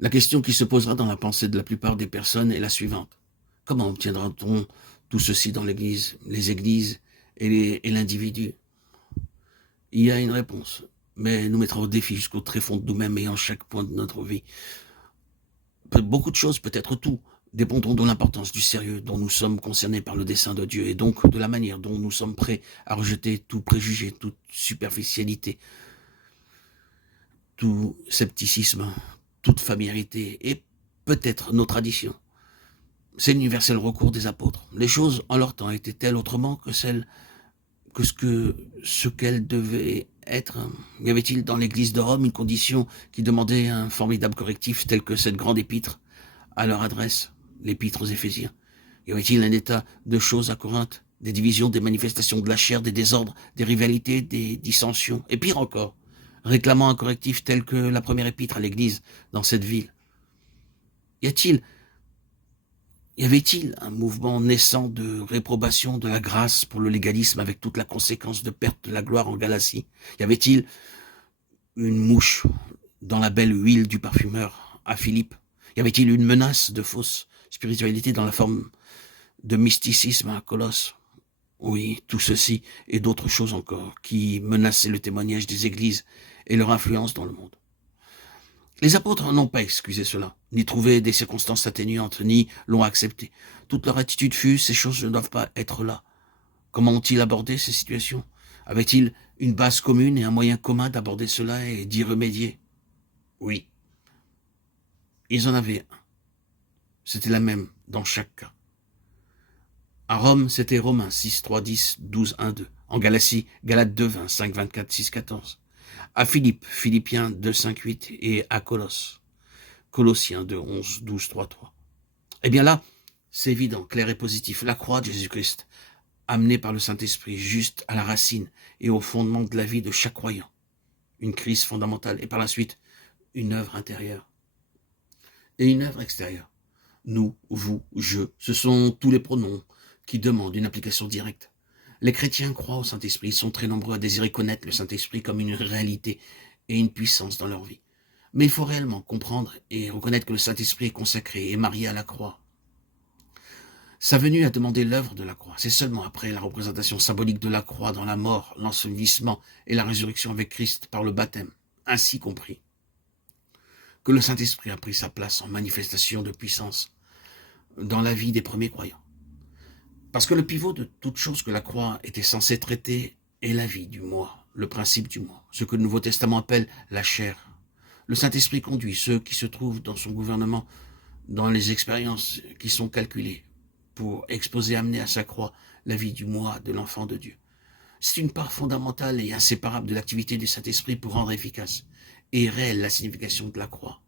La question qui se posera dans la pensée de la plupart des personnes est la suivante. Comment obtiendra-t-on tout ceci dans l'Église, les églises et l'individu? Il y a une réponse, mais nous mettra au défi jusqu'au tréfonds de nous-mêmes et en chaque point de notre vie. Beaucoup de choses, peut-être tout, dépendront de l'importance du sérieux dont nous sommes concernés par le dessein de Dieu et donc de la manière dont nous sommes prêts à rejeter tout préjugé, toute superficialité, tout scepticisme, toute familiarité et peut-être nos traditions. C'est l'universel recours des apôtres. Les choses en leur temps étaient-elles autrement que ce qu'elles devaient être? Y avait-il dans l'Église de Rome une condition qui demandait un formidable correctif tel que cette grande épître à leur adresse, l'épître aux Éphésiens? Y avait-il un état de choses à Corinthe, des divisions, des manifestations de la chair, des désordres, des rivalités, des dissensions, et pire encore, réclamant un correctif tel que la première épître à l'Église dans cette ville? Y avait-il un mouvement naissant de réprobation de la grâce pour le légalisme avec toute la conséquence de perte de la gloire en Galatie? Y avait-il une mouche dans la belle huile du parfumeur à Philippe? Y avait-il une menace de fausse spiritualité dans la forme de mysticisme à Colosse? Oui, tout ceci et d'autres choses encore qui menaçaient le témoignage des églises et leur influence dans le monde. Les apôtres n'ont pas excusé cela, ni trouvé des circonstances atténuantes, ni l'ont accepté. Toute leur attitude fut « ces choses ne doivent pas être là ». Comment ont-ils abordé ces situations? Avaient-ils une base commune et un moyen commun d'aborder cela et d'y remédier? Oui, ils en avaient un. C'était la même dans chaque cas. À Rome, c'était Romains 6, 3, 10, 12, 1, 2. En Galatie, Galates 2, 20, 5, 24, 6, 14. À Philippe, Philippiens 2, 5, 8. Et à Colosse, Colossiens 2, 11, 12, 3, 3. Eh bien là, c'est évident, clair et positif. La croix de Jésus-Christ, amenée par le Saint-Esprit, juste à la racine et au fondement de la vie de chaque croyant. Une crise fondamentale et par la suite, une œuvre intérieure et une œuvre extérieure. Nous, vous, je, ce sont tous les pronoms qui demandent une application directe. Les chrétiens croient au Saint-Esprit, ils sont très nombreux à désirer connaître le Saint-Esprit comme une réalité et une puissance dans leur vie. Mais il faut réellement comprendre et reconnaître que le Saint-Esprit est consacré et marié à la croix. Sa venue a demandé l'œuvre de la croix. C'est seulement après la représentation symbolique de la croix dans la mort, l'ensevelissement et la résurrection avec Christ par le baptême, ainsi compris, que le Saint-Esprit a pris sa place en manifestation de puissance dans la vie des premiers croyants. Parce que le pivot de toute chose que la croix était censée traiter est la vie du moi, le principe du moi, ce que le Nouveau Testament appelle la chair. Le Saint-Esprit conduit ceux qui se trouvent dans son gouvernement dans les expériences qui sont calculées pour exposer, amener à sa croix la vie du moi de l'enfant de Dieu. C'est une part fondamentale et inséparable de l'activité du Saint-Esprit pour rendre efficace et réelle la signification de la croix.